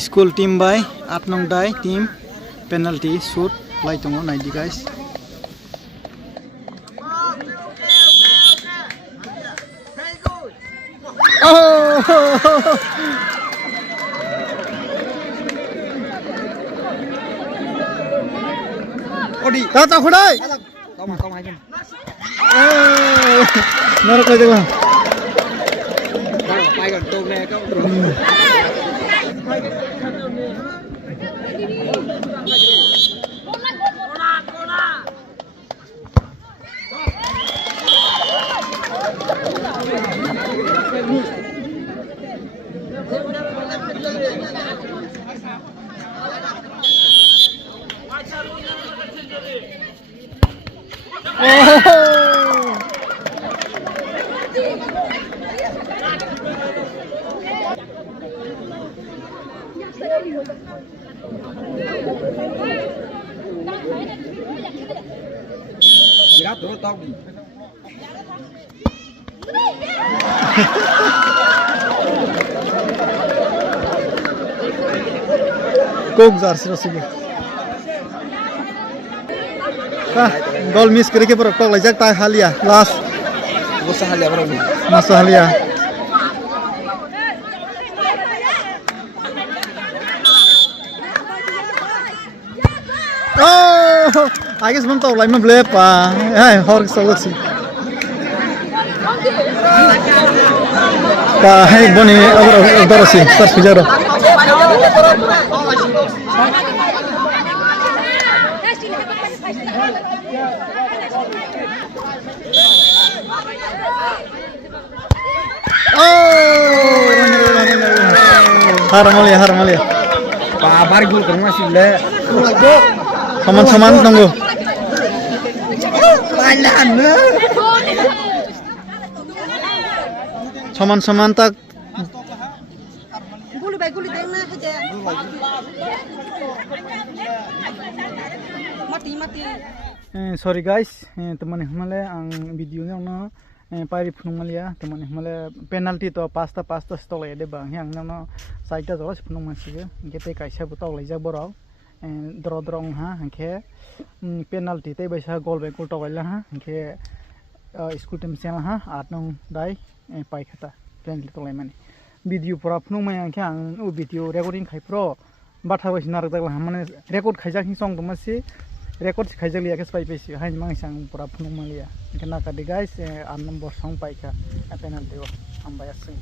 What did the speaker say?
School team by 8 nong Dyke team penalty shoot play tongo naidi guys. Oh! Odi, tata khudai. Tong hai. Eh, naro koi dekla. Pai gon tong ne ka. Berat dulu tau di. Kok zarsi rasanya. Gol miss करके पर कॉल लग जाता है हालिया लास्ट वो हालिया बरोबर मसा हालिया oh I guess mantap lah memang boleh pa hai hor solusi pa hai boni abro sih start pijaro Haramalia. Babar gol kan masih le. Saman tunggu. Saman tak. Mati. Sorry guys, teman himale ang video nya no pari phunungmalia teman himale penalty to pasta stol ede bang yang no saita jolas phunung masige gete kaisa botol leja borok drong ha hangke penalty te baisa gol be gol togaila ha hangke school team sel ha 8 nong Dyke pai khata penalty to lemani video pura phunung mai hangke ang u video recording khai pro batha baisna rakdagla mane record khaijak hi song tomasi record khaijak liya kes pai pesi hain mang sang pura phunung malia kena kadi guys 8 number song pai kha penalty o ambaya sing